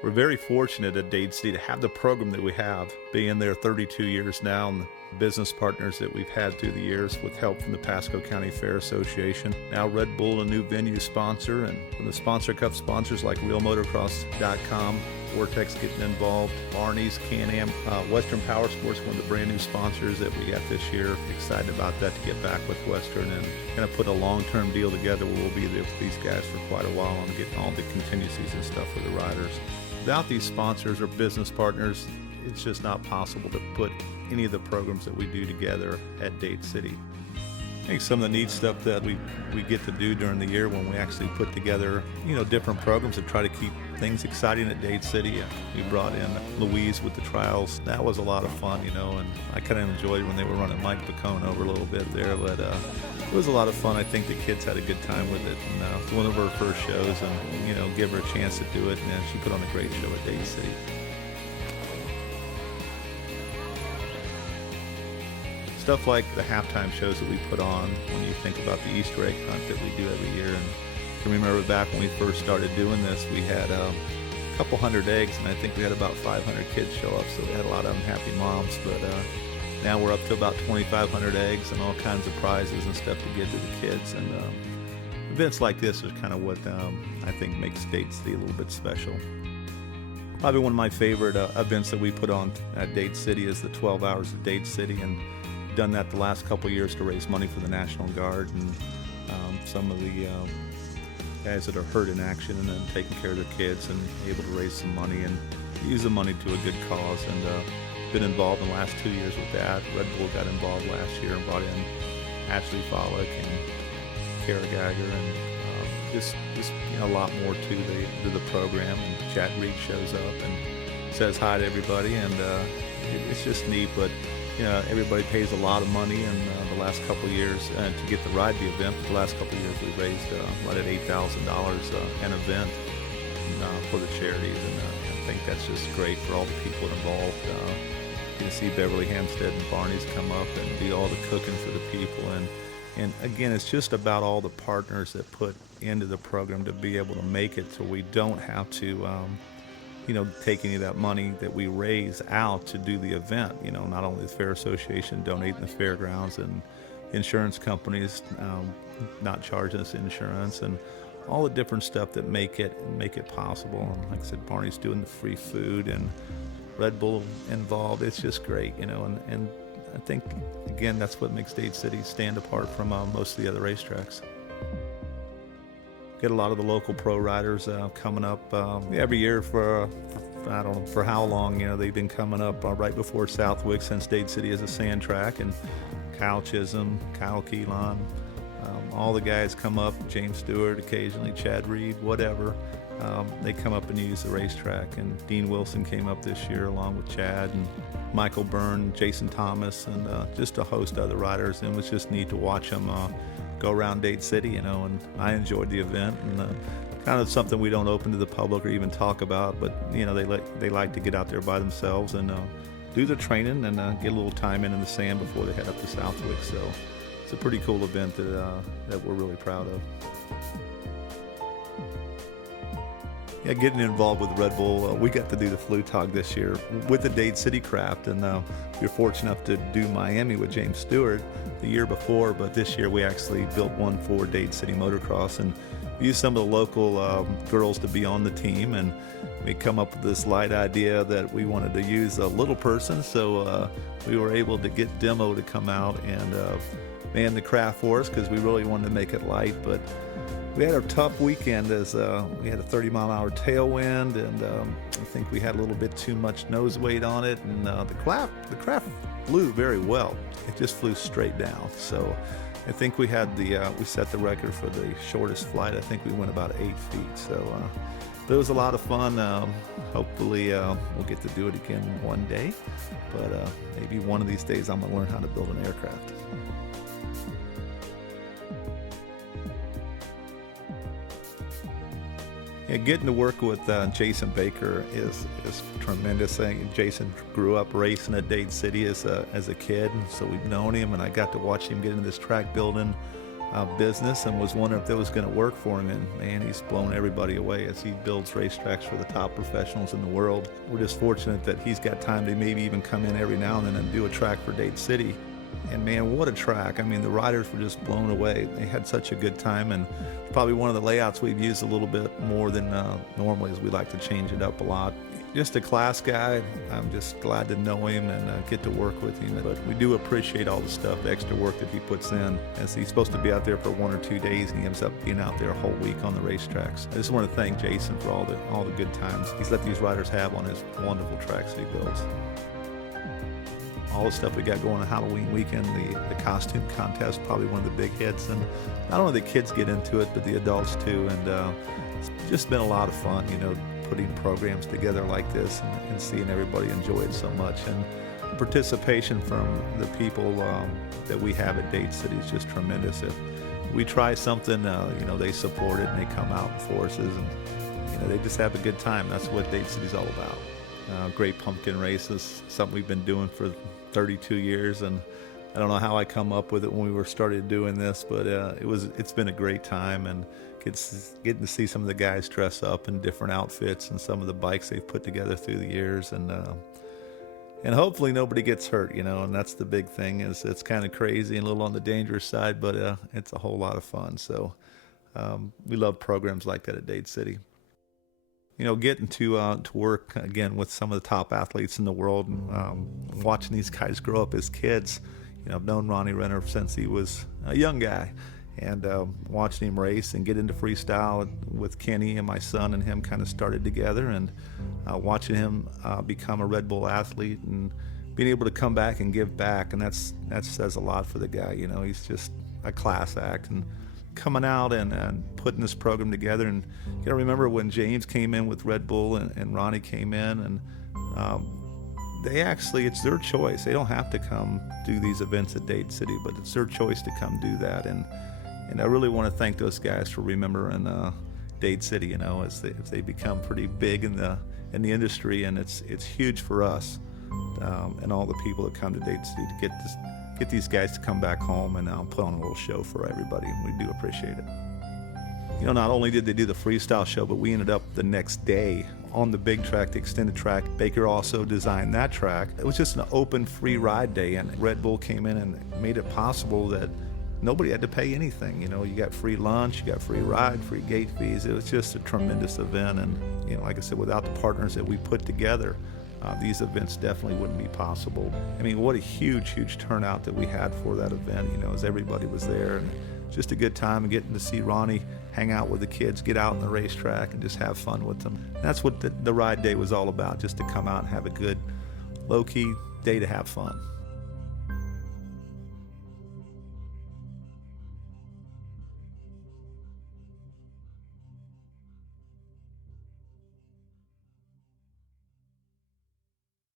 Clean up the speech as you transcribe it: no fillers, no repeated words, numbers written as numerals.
We're very fortunate at Dade City to have the program that we have, being there 32 years now, and the business partners that we've had through the years with help from the Pasco County Fair Association. Now Red Bull, a new venue sponsor, and from the Sponsor Cup sponsors like RealMotocross.com, Vortex getting involved, Barney's, Can-Am, Western Power Sports, one of the brand new sponsors that we got this year. Excited about that to get back with Western and kind of put a long-term deal together where we'll be there with these guys for quite a while on getting all the contingencies and stuff for the riders. Without these sponsors or business partners, it's just not possible to put any of the programs that we do together at Dade City. I think some of the neat stuff that we get to do during the year when we actually put together, different programs to try to keep things exciting at Dade City. We brought in Louise with the trials. That was a lot of fun, and I kind of enjoyed when they were running Mike Bacone over a little bit there, but it was a lot of fun. I think the kids had a good time with it, and it was one of her first shows, and give her a chance to do it, and she put on a great show at Dade City. Stuff like the halftime shows that we put on, when you think about the Easter egg hunt that we do every year. And I can remember back when we first started doing this, we had a couple hundred eggs, and I think we had about 500 kids show up, so we had a lot of unhappy moms. But now we're up to about 2,500 eggs and all kinds of prizes and stuff to give to the kids. And events like this is kind of what I think makes Dade City a little bit special. Probably one of my favorite events that we put on at Dade City is the 12 Hours of Dade City, and done that the last couple years to raise money for the National Guard and some of the guys that are hurt in action, and then taking care of their kids and able to raise some money and use the money to a good cause. And been involved in the last 2 years with that. Red Bull got involved last year and brought in Ashley Follick and Kara Geiger, and just a lot more to the program. And Chad Reed shows up and says hi to everybody, and it's just neat. But everybody pays a lot of money, and the last couple of years to get to ride the event. The last couple of years we raised right at $8,000 an event for the charities, and I think that's just great for all the people involved. You can see Beverly Hampstead and Barney's come up and do all the cooking for the people, and again, it's just about all the partners that put into the program to be able to make it so we don't have to take any of that money that we raise out to do the event. Not only the Fair Association donating the fairgrounds, and insurance companies not charging us insurance, and all the different stuff that make it possible. And like I said, Barney's doing the free food, and Red Bull involved. It's just great, and I think, again, that's what makes Dade City stand apart from most of the other racetracks. Get a lot of the local pro riders coming up every year for I don't know for how long. They've been coming up right before Southwick, since Dade City is a sand track, and Kyle Chisholm, Kyle Keelan, all the guys come up. James Stewart, occasionally Chad Reed, whatever. They come up and use the racetrack. And Dean Wilson came up this year along with Chad and Michael Byrne, Jason Thomas, and just a host of other riders. And it was just neat to watch them go around Dade City, and I enjoyed the event, and kind of something we don't open to the public or even talk about, but they like to get out there by themselves and do the training and get a little time in the sand before they head up to Southwick. So it's a pretty cool event that we're really proud of. Yeah, getting involved with Red Bull, we got to do the Flute Hog this year with the Dade City craft, and we were fortunate enough to do Miami with James Stewart the year before, but this year we actually built one for Dade City Motocross, and we used some of the local girls to be on the team, and we come up with this light idea that we wanted to use a little person, so we were able to get Demo to come out and man the craft for us, because we really wanted to make it light. But we had a tough weekend, as we had a 30-mile-an-hour tailwind, and I think we had a little bit too much nose weight on it, and the craft flew very well. It just flew straight down. So I think we had we set the record for the shortest flight. I think we went about 8 feet. So it was a lot of fun. Hopefully we'll get to do it again one day, but maybe one of these days I'm gonna learn how to build an aircraft. Yeah, getting to work with Jason Baker is tremendous thing. Jason grew up racing at Dade City as a kid, and so we've known him, and I got to watch him get into this track building business and was wondering if that was going to work for him. And man, he's blown everybody away as he builds racetracks for the top professionals in the world. We're just fortunate that he's got time to maybe even come in every now and then and do a track for Dade City. And man, what a track. I mean, the riders were just blown away. They had such a good time, and it's probably one of the layouts we've used a little bit more than normally, as we like to change it up a lot. Just a class guy. I'm just glad to know him and get to work with him. But we do appreciate all the stuff, the extra work that he puts in, as he's supposed to be out there for 1 or 2 days, and he ends up being out there a whole week on the racetracks. I just want to thank Jason for all the good times he's let these riders have on his wonderful tracks that he builds. All the stuff we got going on Halloween weekend, the costume contest, probably one of the big hits, and not only the kids get into it, but the adults too. And it's just been a lot of fun, putting programs together like this and seeing everybody enjoy it so much. And participation from the people that we have at Dade City is just tremendous. If we try something, they support it and they come out in forces, and they just have a good time. That's what Dade City's all about. Great pumpkin races, something we've been doing for 32 years, and I don't know how I come up with it when we were started doing this, but it's been a great time, and getting to see some of the guys dress up in different outfits and some of the bikes they've put together through the years, and hopefully nobody gets hurt, and that's the big thing. Is it's kind of crazy and a little on the dangerous side, but it's a whole lot of fun. So we love programs like that at Dade City. Getting to work again with some of the top athletes in the world, and watching these guys grow up as kids. I've known Ronnie Renner since he was a young guy, and watching him race and get into freestyle with Kenny and my son and him kind of started together, and watching him become a Red Bull athlete and being able to come back and give back, and that says a lot for the guy. He's just a class act, and coming out and putting this program together. And you gotta remember when James came in with Red Bull and Ronnie came in, and it's their choice. They don't have to come do these events at Dade City, but it's their choice to come do that. And I really want to thank those guys for remembering Dade City, as they become pretty big in the industry, and it's huge for us and all the people that come to Dade City to get these guys to come back home and put on a little show for everybody, and we do appreciate it. Not only did they do the freestyle show, but we ended up the next day on the big track, the extended track. Baker also designed that track. It was just an open free ride day, and Red Bull came in and made it possible that nobody had to pay anything. You got free lunch, you got free ride, free gate fees. It was just a tremendous event, and like I said, without the partners that we put together, these events definitely wouldn't be possible. I mean, what a huge turnout that we had for that event, as everybody was there, and just a good time, and getting to see Ronnie hang out with the kids, get out on the racetrack and just have fun with them. And that's what the ride day was all about, just to come out and have a good, low-key day to have fun.